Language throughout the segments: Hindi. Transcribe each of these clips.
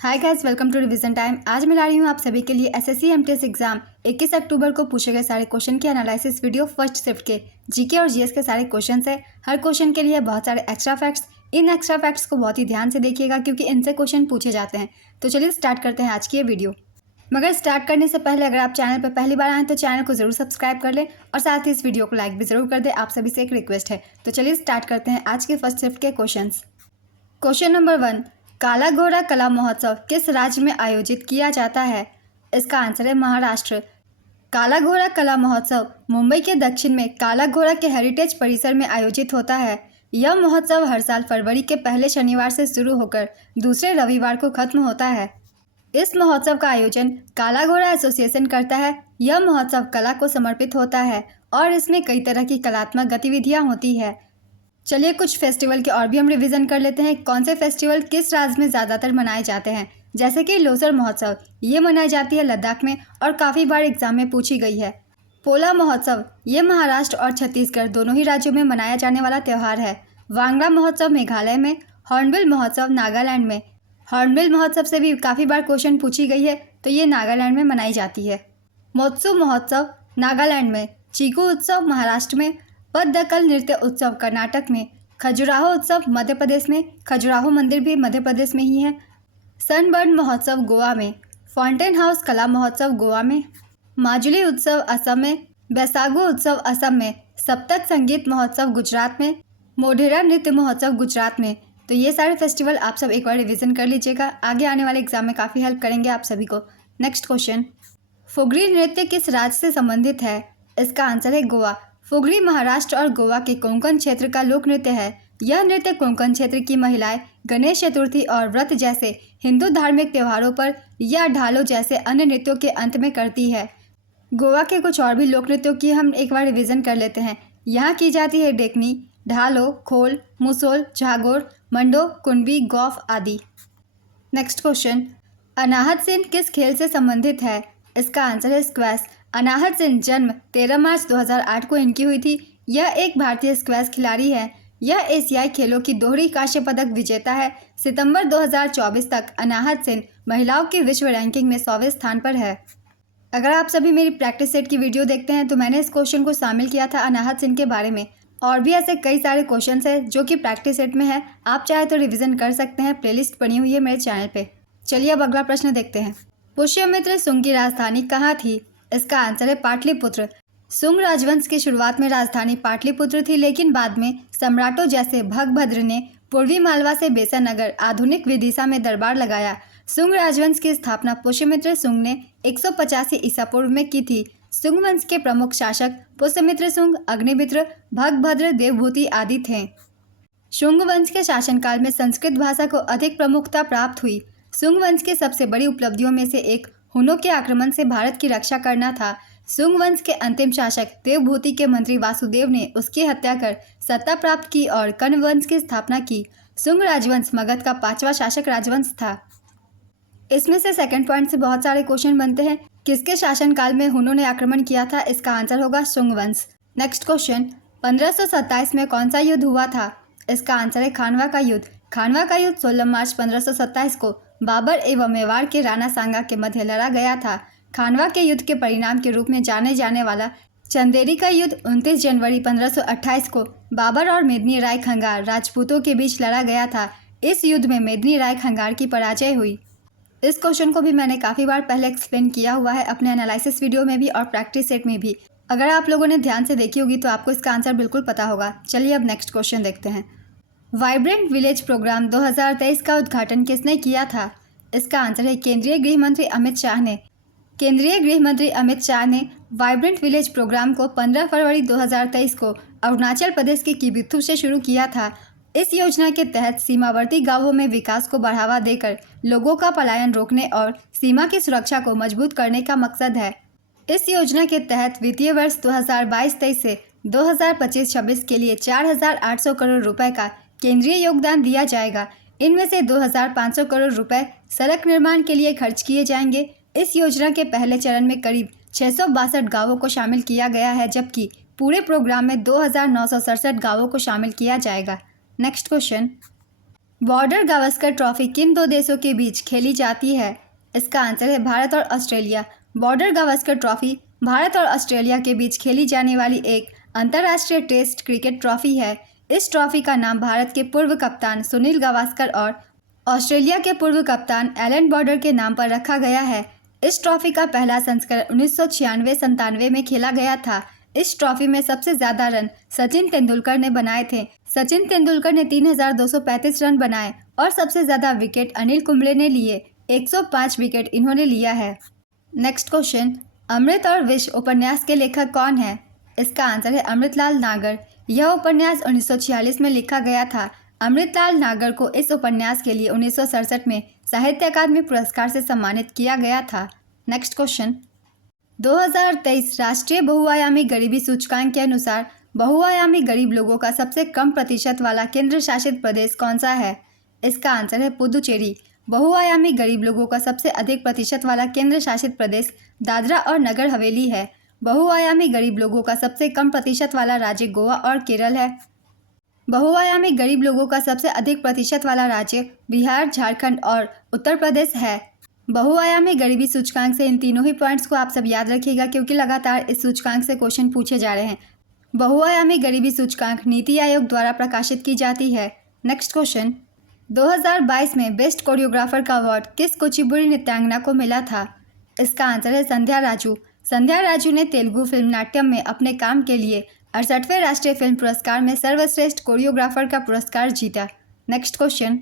Hi guys, welcome to revision time. आज मैं ला रही हूँ आप सभी के लिए एसएससी एमटीएस एग्जाम 21 अक्टूबर को पूछे गए सारे क्वेश्चन के एनालिसिस वीडियो। फर्स्ट शिफ्ट के जीके और जीएस के सारे क्वेश्चंस है। हर क्वेश्चन के लिए बहुत सारे एक्स्ट्रा फैक्ट्स। इन एक्स्ट्रा फैक्ट्स को बहुत ही ध्यान से देखिएगा क्योंकि इनसे क्वेश्चन पूछे जाते हैं। तो चलिए स्टार्ट करते हैं आज की ये वीडियो। मगर स्टार्ट करने से पहले अगर आप चैनल पर पहली बार आएँ तो चैनल को जरूर सब्सक्राइब कर लें और साथ ही इस वीडियो को लाइक भी जरूर कर दें। आप सभी से एक रिक्वेस्ट है। तो चलिए स्टार्ट करते हैं आज के फर्स्ट शिफ्ट के क्वेश्चन। क्वेश्चन नंबर 1, काला घोड़ा कला महोत्सव किस राज्य में आयोजित किया जाता है? इसका आंसर है महाराष्ट्र। काला घोड़ा कला महोत्सव मुंबई के दक्षिण में काला घोड़ा के हेरिटेज परिसर में आयोजित होता है। यह महोत्सव हर साल फरवरी के पहले शनिवार से शुरू होकर दूसरे रविवार को खत्म होता है। इस महोत्सव का आयोजन काला घोड़ा एसोसिएशन करता है। यह महोत्सव कला को समर्पित होता है और इसमें कई तरह की कलात्मक गतिविधियाँ होती है। चलिए कुछ फेस्टिवल के और भी हम रिवीजन कर लेते हैं। कौन से फेस्टिवल किस राज्य में ज़्यादातर मनाए जाते हैं? जैसे कि लोसर महोत्सव, ये मनाई जाती है लद्दाख में और काफ़ी बार एग्जाम में पूछी गई है। पोला महोत्सव, ये महाराष्ट्र और छत्तीसगढ़ दोनों ही राज्यों में मनाया जाने वाला त्यौहार है। वांगड़ा महोत्सव मेघालय में, हॉर्नबिल महोत्सव नागालैंड में। हॉर्नबिल महोत्सव से भी काफ़ी बार क्वेश्चन पूछी गई है, तो ये नागालैंड में मनाई जाती है। मोत्सु महोत्सव नागालैंड में, चीकू उत्सव महाराष्ट्र में, पद्दकल नृत्य उत्सव कर्नाटक में, खजुराहो उत्सव मध्य प्रदेश में, खजुराहो मंदिर भी मध्य प्रदेश में ही है। सनबर्न महोत्सव गोवा में, फाउंटेन हाउस कला महोत्सव गोवा में, माजुली उत्सव असम में, बैसागु उत्सव असम में, सप्तक संगीत महोत्सव गुजरात में, मोढेरा नृत्य महोत्सव गुजरात में। तो ये सारे फेस्टिवल आप सब एक बार रिविजन कर लीजिएगा, आगे आने वाले एग्जाम में काफ़ी हेल्प करेंगे आप सभी को। नेक्स्ट क्वेश्चन, फुगड़ी नृत्य किस राज्य से संबंधित है? इसका आंसर है गोवा। फुगड़ी महाराष्ट्र और गोवा के कोंकण क्षेत्र का लोक नृत्य है। यह नृत्य कोंकण क्षेत्र की महिलाएं गणेश चतुर्थी और व्रत जैसे हिंदू धार्मिक त्योहारों पर या ढालों जैसे अन्य नृत्यों के अंत में करती है। गोवा के कुछ और भी लोक नृत्यों की हम एक बार रिवीजन कर लेते हैं। यहाँ की जाती है डेकनी, ढालो, खोल, मुसोल, झागोर, मंडो, कुंडबी, गौफ आदि। नेक्स्ट क्वेश्चन, अनाहत सेन किस खेल से संबंधित है? इसका आंसर है स्क्वैश। अनाहत सेन जन्म 13 मार्च 2008 को इनकी हुई थी। यह एक भारतीय स्क्वैश खिलाड़ी है। यह एशियाई खेलों की दोहरी कांस्य पदक विजेता है। सितंबर 2024 तक अनाहत सेन महिलाओं की विश्व रैंकिंग में 100वें स्थान पर है। अगर आप सभी मेरी प्रैक्टिस सेट की वीडियो देखते हैं तो मैंने इस क्वेश्चन को शामिल किया था अनाहत सेन के बारे में। और भी ऐसे कई सारे क्वेश्चन है जो कि प्रैक्टिस सेट में है, आप चाहे तो रिविजन कर सकते हैं। प्लेलिस्ट बनी हुई है मेरे चैनल पे। चलिए अब अगला प्रश्न देखते हैं। पुष्यमित्र शुंग की राजधानी कहाँ थी? इसका आंसर है पाटलिपुत्र। शुंग राजवंश की शुरुआत में राजधानी पाटलिपुत्र थी, लेकिन बाद में सम्राटों जैसे भगभद्र ने पूर्वी मालवा से बेसानगर आधुनिक विदिशा में दरबार लगाया। शुंग राजवंश की स्थापना पुष्यमित्र शुंग ने 185 ईसा पूर्व में की थी। शुंग वंश के प्रमुख शासक पुष्यमित्र शुंग, अग्निमित्र, भगभद्र, देवभूति आदि थे। शुंग वंश के शासनकाल में संस्कृत भाषा को अधिक प्रमुखता प्राप्त हुई। शुंग वंश की सबसे बड़ी उपलब्धियों में से एक हुनों के आक्रमण से भारत की रक्षा करना था। शुंग वंश के अंतिम शासक देवभूति के मंत्री वासुदेव ने उसकी हत्या कर सत्ता प्राप्त की और कण्व वंश की स्थापना की। शुंग राजवंश मगध का 5वां शासक राजवंश था। इसमें से सेकंड पॉइंट से बहुत सारे क्वेश्चन बनते हैं। किसके शासनकाल में हुनों ने आक्रमण किया था? इसका आंसर होगा शुंग वंश। नेक्स्ट क्वेश्चन, 1527 में कौन सा युद्ध हुआ था? इसका आंसर है खानवा का युद्ध। खानवा का युद्ध 16 मार्च 1527 को बाबर एवं मेवाड़ के राणा सांगा के मध्य लड़ा गया था। खानवा के युद्ध के परिणाम के रूप में जाने जाने वाला चंदेरी का युद्ध 29 जनवरी 1528 को बाबर और मेदिनी राय खंगार राजपूतों के बीच लड़ा गया था। इस युद्ध में मेदिनी राय खंगार की पराजय हुई। इस क्वेश्चन को भी मैंने काफ़ी बार पहले एक्सप्लेन किया हुआ है अपने एनालिसिस वीडियो में भी और प्रैक्टिस सेट में भी। अगर आप लोगों ने ध्यान से देखी होगी तो आपको इसका आंसर बिल्कुल पता होगा। चलिए अब नेक्स्ट क्वेश्चन देखते हैं। वाइब्रेंट विलेज प्रोग्राम 2023 का उद्घाटन किसने किया था? इसका आंसर है केंद्रीय गृह मंत्री अमित शाह ने। केंद्रीय गृह मंत्री अमित शाह ने वाइब्रेंट विलेज प्रोग्राम को 15 फरवरी 2023 को अरुणाचल प्रदेश के किबिथु से शुरू किया था। इस योजना के तहत सीमावर्ती गांवों में विकास को बढ़ावा देकर लोगों का पलायन रोकने और सीमा की सुरक्षा को मजबूत करने का मकसद है। इस योजना के तहत वित्तीय वर्ष 2022-23 से 2025-26 के लिए 4,800 करोड़ रुपए का केंद्रीय योगदान दिया जाएगा। इनमें से 2,500 करोड़ रुपए सड़क निर्माण के लिए खर्च किए जाएंगे। इस योजना के पहले चरण में करीब 662 गांवों को शामिल किया गया है, जबकि पूरे प्रोग्राम में 2,967 गांवों को शामिल किया जाएगा। Next question, border Gavaskar trophy किन दो देशों के बीच खेली जाती है? इसका आंसर है भारत और Australia. Border Gavaskar trophy Bharat और ऑस्ट्रेलिया के बीच खेली जाने वाली एक अंतर्राष्ट्रीय टेस्ट क्रिकेट ट्रॉफी है। इस ट्रॉफी का नाम भारत के पूर्व कप्तान सुनील गावस्कर और ऑस्ट्रेलिया के पूर्व कप्तान एलन बॉर्डर के नाम पर रखा गया है। इस ट्रॉफी का पहला संस्करण 1996-97 में खेला गया था। इस ट्रॉफी में सबसे ज़्यादा रन सचिन तेंदुलकर ने बनाए थे। सचिन तेंदुलकर ने 3235 रन बनाए और सबसे ज़्यादा विकेट अनिल कुंबले ने लिए। 105 विकेट इन्होंने लिया है। नेक्स्ट क्वेश्चन, अमृत और विष उपन्यास के लेखक कौन है? इसका आंसर है अमृतलाल नागर। यह उपन्यास 1946 में लिखा गया था। अमृतलाल नागर को इस उपन्यास के लिए 1967 में साहित्य अकादमी पुरस्कार से सम्मानित किया गया था। नेक्स्ट क्वेश्चन, 2023 राष्ट्रीय बहुआयामी गरीबी सूचकांक के अनुसार बहुआयामी गरीब लोगों का सबसे कम प्रतिशत वाला केंद्र शासित प्रदेश कौन सा है? इसका आंसर है पुदुचेरी। बहुआयामी गरीब लोगों का सबसे अधिक प्रतिशत वाला केंद्र शासित प्रदेश दादरा और नगर हवेली है। बहुआयामी गरीब लोगों का सबसे कम प्रतिशत वाला राज्य गोवा और केरल है। बहुआयामी गरीब लोगों का सबसे अधिक प्रतिशत वाला राज्य बिहार, झारखंड और उत्तर प्रदेश है। बहुआयामी गरीबी सूचकांक से इन तीनों ही पॉइंट्स को आप सब याद रखिएगा, क्योंकि लगातार इस सूचकांक से क्वेश्चन पूछे जा रहे हैं। बहुआयामी गरीबी सूचकांक नीति आयोग द्वारा प्रकाशित की जाती है। नेक्स्ट क्वेश्चन, 2022 में बेस्ट कोरियोग्राफर का अवार्ड किस कुचिपुड़ी नृत्यांगना को मिला था? इसका आंसर है संध्या राजू। संध्या राजू ने तेलुगु फिल्म नाट्यम में अपने काम के लिए 68वें राष्ट्रीय फिल्म पुरस्कार में सर्वश्रेष्ठ कोरियोग्राफर का पुरस्कार जीता। नेक्स्ट क्वेश्चन,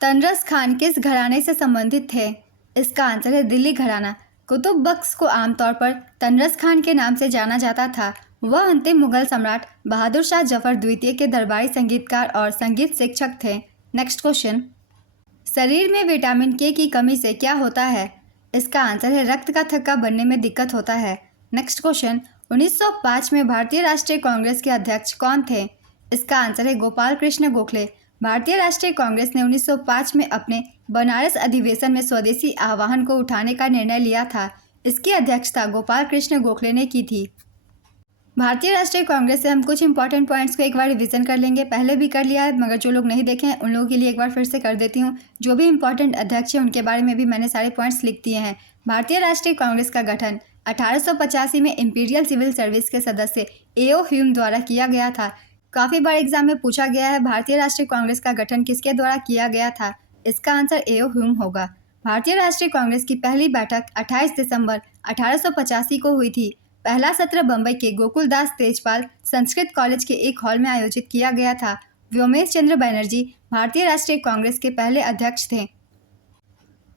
तनरस खान किस घराने से संबंधित थे? इसका आंसर है दिल्ली घराना। कुतुब बख्श को आमतौर पर तनरस खान के नाम से जाना जाता था। वह अंतिम मुगल सम्राट बहादुर शाह जफर द्वितीय के दरबारी संगीतकार और संगीत शिक्षक थे। नेक्स्ट क्वेश्चन, शरीर में विटामिन के की कमी से क्या होता है? इसका आंसर है रक्त का थक्का बनने में दिक्कत होता है। नेक्स्ट क्वेश्चन, 1905 में भारतीय राष्ट्रीय कांग्रेस के अध्यक्ष कौन थे? इसका आंसर है गोपाल कृष्ण गोखले। भारतीय राष्ट्रीय कांग्रेस ने 1905 में अपने बनारस अधिवेशन में स्वदेशी आह्वान को उठाने का निर्णय लिया था। इसकी अध्यक्षता गोपाल कृष्ण गोखले ने की थी। भारतीय राष्ट्रीय कांग्रेस से हम कुछ इंपॉर्टेंट पॉइंट्स को एक बार रिवीजन कर लेंगे। पहले भी कर लिया है, मगर जो लोग नहीं देखे हैं उन लोगों के लिए एक बार फिर से कर देती हूँ। जो भी इंपॉर्टेंट अध्यक्ष हैं उनके बारे में भी मैंने सारे पॉइंट्स लिख दिए हैं। भारतीय राष्ट्रीय कांग्रेस का गठन 1885 में इंपीरियल सिविल सर्विस के सदस्य एओ ह्यूम द्वारा किया गया था। काफ़ी बार एग्जाम में पूछा गया है भारतीय राष्ट्रीय कांग्रेस का गठन किसके द्वारा किया गया था? इसका आंसर एओ ह्यूम होगा। भारतीय राष्ट्रीय कांग्रेस की पहली बैठक 28 दिसंबर 1885 को हुई थी। पहला सत्र बम्बई के गोकुलदास तेजपाल संस्कृत कॉलेज के एक हॉल में आयोजित किया गया था। व्योमेश चंद्र बनर्जी भारतीय राष्ट्रीय कांग्रेस के पहले अध्यक्ष थे।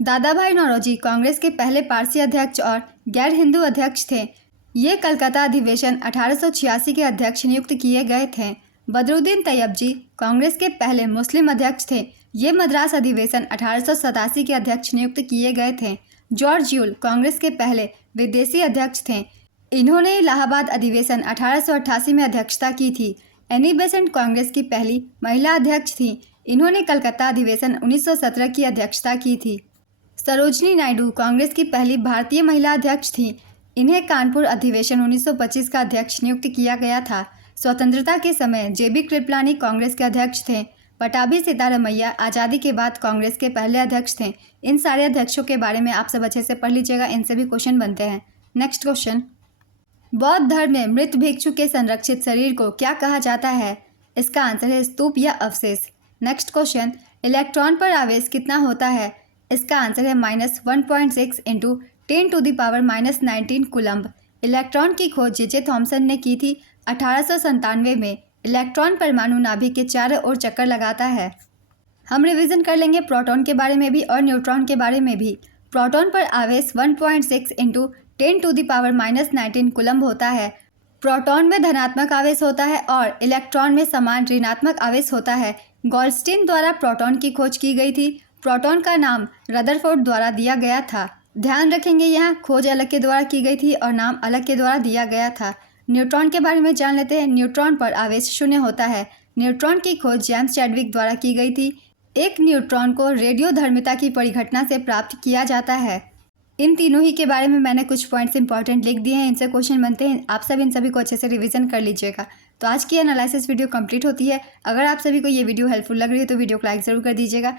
दादा भाई नौरोजी कांग्रेस के पहले पारसी अध्यक्ष और गैर हिंदू अध्यक्ष थे। ये कलकत्ता अधिवेशन 1886 के अध्यक्ष नियुक्त किए गए थे। बदरुद्दीन तैयबजी कांग्रेस के पहले मुस्लिम अध्यक्ष थे। ये मद्रास अधिवेशन 1887 के अध्यक्ष नियुक्त किए गए थे। जॉर्ज यूल कांग्रेस के पहले विदेशी अध्यक्ष थे। इन्होंने इलाहाबाद अधिवेशन 1888 में अध्यक्षता की थी। एनी बेसेंट कांग्रेस की पहली महिला अध्यक्ष थी। इन्होंने कलकत्ता अधिवेशन 1917 की अध्यक्षता की थी। सरोजनी नायडू कांग्रेस की पहली भारतीय महिला अध्यक्ष थी। इन्हें कानपुर अधिवेशन 1925 का अध्यक्ष नियुक्त किया गया था। स्वतंत्रता के समय जेबी कृपलानी कांग्रेस के अध्यक्ष थे। पटाभी सीतारमैया आज़ादी के बाद कांग्रेस के पहले अध्यक्ष थे। इन सारे अध्यक्षों के बारे में आप सब अच्छे से पढ़ लीजिएगा, इनसे भी क्वेश्चन बनते हैं। नेक्स्ट क्वेश्चन, बौद्ध धर्म में मृत भिक्षु के संरक्षित शरीर को क्या कहा जाता है? इसका आंसर है स्तूप या अवशेष। नेक्स्ट क्वेश्चन, इलेक्ट्रॉन पर आवेश कितना होता है? इसका आंसर है -1.6 × 10⁻⁻19 कूलम्ब। इलेक्ट्रॉन की खोज जे थॉमसन ने की थी। 1897 में इलेक्ट्रॉन परमाणु नाभिक के चारों ओर चक्कर लगाता है। हम रिवीजन कर लेंगे प्रोटॉन के बारे में भी और न्यूट्रॉन के बारे में भी। प्रोटॉन पर आवेश 1.6 × 10⁻⁻19 कूलम्ब होता है। प्रोटॉन में धनात्मक आवेश होता है और इलेक्ट्रॉन में समान ऋणात्मक आवेश होता है। गोल्डस्टीन द्वारा प्रोटॉन की खोज की गई थी। प्रोटॉन का नाम रदरफोर्ड द्वारा दिया गया था। ध्यान रखेंगे, यहाँ खोज अलग के द्वारा की गई थी और नाम अलग के द्वारा दिया गया था। न्यूट्रॉन के बारे में जान लेते हैं। न्यूट्रॉन पर आवेश 0 होता है। न्यूट्रॉन की खोज जेम्स चैडविक द्वारा की गई थी। एक न्यूट्रॉन को रेडियोधर्मिता की परिघटना से प्राप्त किया जाता है। इन तीनों ही के बारे में मैंने कुछ पॉइंट्स इंपॉर्टेंट लिख दिए हैं, इनसे क्वेश्चन बनते हैं। आप सब इन सभी को अच्छे से रिवीजन कर लीजिएगा। तो आज की एनालिसिस वीडियो कंप्लीट होती है। अगर आप सभी को ये वीडियो हेल्पफुल लग रही है तो वीडियो को लाइक ज़रूर कर दीजिएगा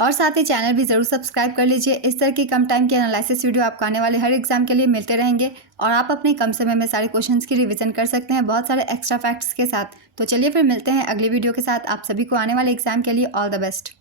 और साथ ही चैनल भी ज़रूर सब्सक्राइब कर लीजिए। इस तरह की कम टाइम की एनालिसिस वीडियो आपको आने वाले हर एग्जाम के लिए मिलते रहेंगे और आप अपने कम समय में सारे क्वेश्चंस की रिवीजन कर सकते हैं बहुत सारे एक्स्ट्रा फैक्ट्स के साथ। तो चलिए फिर मिलते हैं अगली वीडियो के साथ। आप सभी को आने वाले एग्जाम के लिए ऑल द बेस्ट।